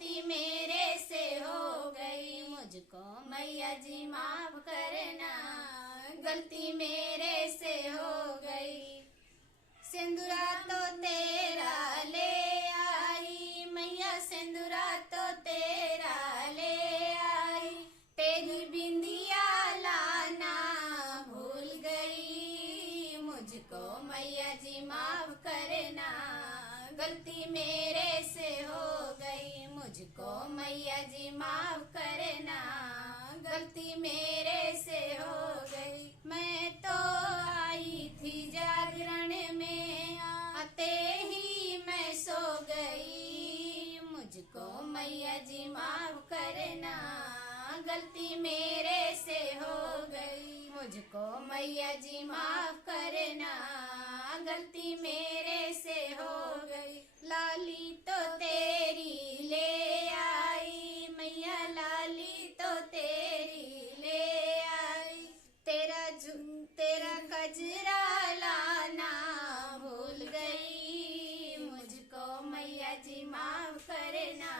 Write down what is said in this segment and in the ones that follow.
गलती मेरे से हो गई, मुझको मैया जी माफ करना, गलती मेरे से हो गई। सिंदूरा तो तेरा ले आई मैया, सिंदूरा तो तेरा ले आई, तेरी बिंदिया लाना भूल गई, मुझको मैया जी माफ करना, गलती मेरे से हो गई, मुझको मैया जी माफ करना, गलती मेरे से हो गई। मैं तो आई थी जागरण में, आते ही मैं सो गई, मुझको मैया जी माफ करना, गलती मेरे से हो गई, मुझको मैया जी माफ करना, गलती मेरे से हो गई। लाली तो तेरी ले आई मैया, लाली तो तेरी ले आई, तेरा कजरा लाना भूल गई, मुझको मैया जी माफ करना,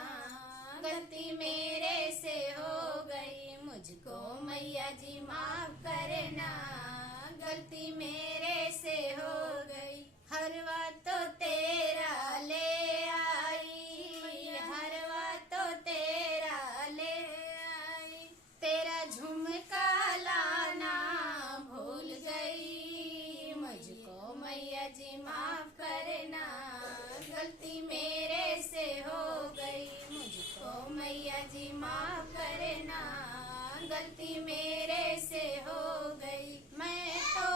गलती मेरे से हो गई, मुझको मैया जी माफ करना, गलती मेरे से हो गई। हरवा तो तेरा ले आई, हरवा तो तेरा ले आई, तेरा झुमका लाना भूल गई, मुझको मैया जी माफ करना, गलती मेरे से हो गई, मुझको मैया जी माफ करना, गलती मेरे से हो गई। मैं तो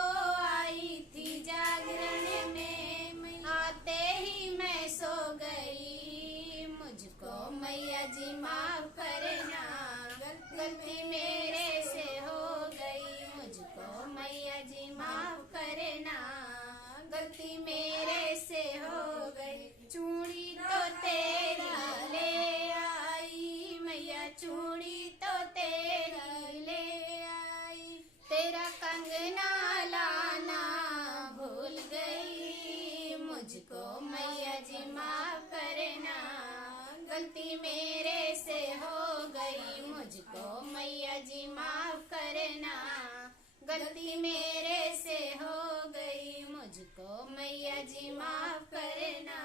आई थी जागरण में, आते ही मैं सो गई, मुझको मैया जी माफ करना, गलती मेरे से हो गई, मुझको मैया जी माफ करना, गलती मेरे से हो गई। चूड़ी तो तेरा ले आई मैया, चूड़ी तो तेरी ले आई, तेरा कंगना लाना भूल गई, मुझको मैया जी माफ करना, गलती मेरे से हो गई, मुझको मैया जी माफ करना, गलती मेरे से हो गई, मुझको मैया जी माफ करना,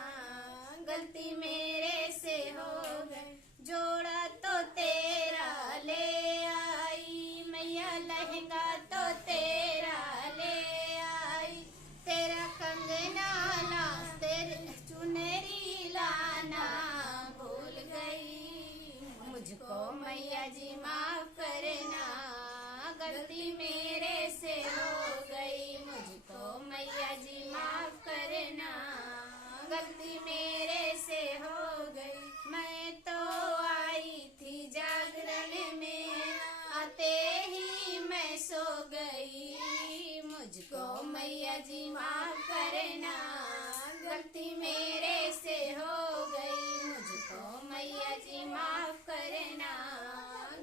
गलती मेरे से हो गई। जोड़ा तो तेरा ले आई मैया, लहंगा तो तेरा ले आई, तेरा कंगना ला, तेरे चुनरी लाना भूल गई, मुझको मैया जी माफ करना, गलती मेरे से हो गई, मुझको मैया जी माफ करना, गलती मेरे से हो गई। मैं तो आई थी जागरण में, आते ही मैं सो गई, मुझको मैया जी माफ करना, गलती मेरे से हो गई, मुझको मैया जी माफ करना,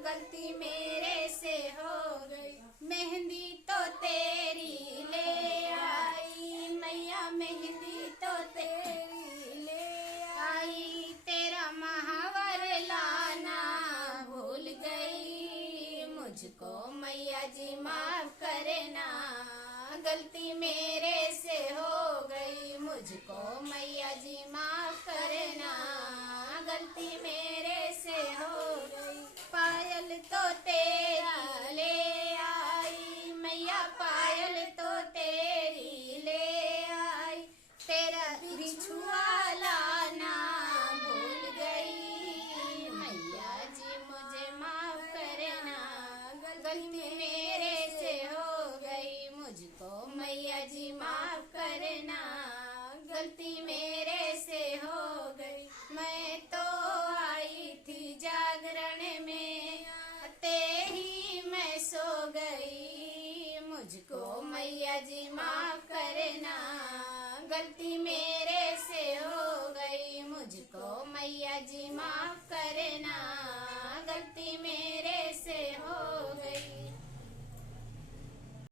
गलती मेरे से हो गई। मेहंदी तो तेरी ले आई मैया, मेहंदी तो तेरी ले आई, तेरा महावर लाना भूल गई, मुझको मैया जी माफ करना, गलती मेरे से हो गई, मुझको मैया जी माफ करना, गलती मेरे